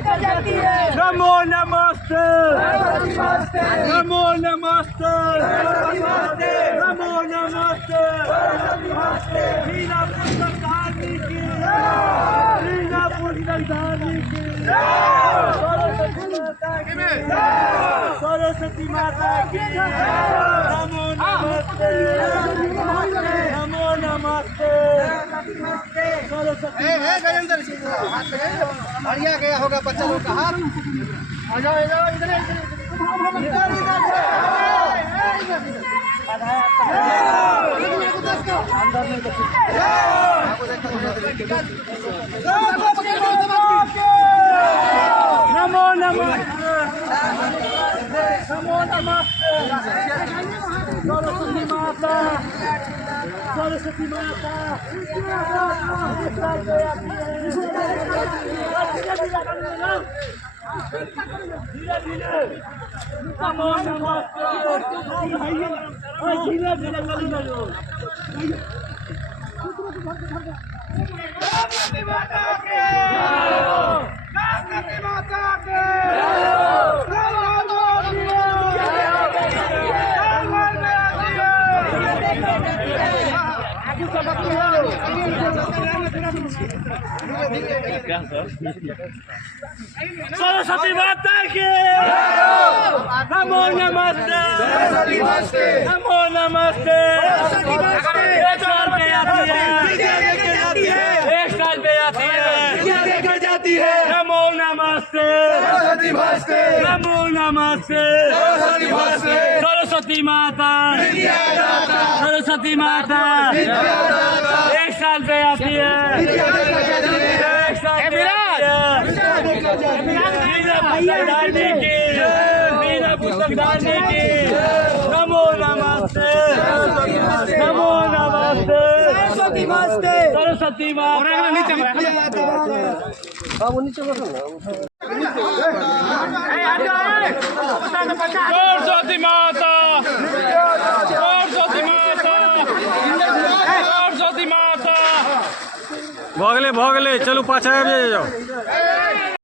नमो नमस्ते, नमो नमस्ते, नमो नमस्ते, मीना पुस्तक धारनी की, मीना पुस्तक धारनी की, सरस्वती माता की, नमो नमस्ते, नमो नमस्ते, सरस्वती बढ़िया गया होगा बच्चा लोग का हाथ। आ जाओ इधर नमो नमस्ते, नमो नमस्ते, सरस्वती माता, सरस्वती माता, धीरे धीरे, नमो नमस्ते, धीरे धीरे सरस्वती माता के, सरस्वती माता के, सरस्वती माता के, नमो नमस्ते, नमो नमस्ते, एक साल पे आती है, एक साल पे आती है, नमो नमस्ते, नमो नमस्ते, सरस्वती माता, सरस्वती माता, एक साल पे आती है, एक साल पे मीना पुस्तक धारनी की, नमो नमस्ते, नमो नमस्ते, सरस्वती माता, सरस्वती माता, सरस्वती माता, सरस्वती माता, सरस्वती माता, भागले चलो पाछा जाओ।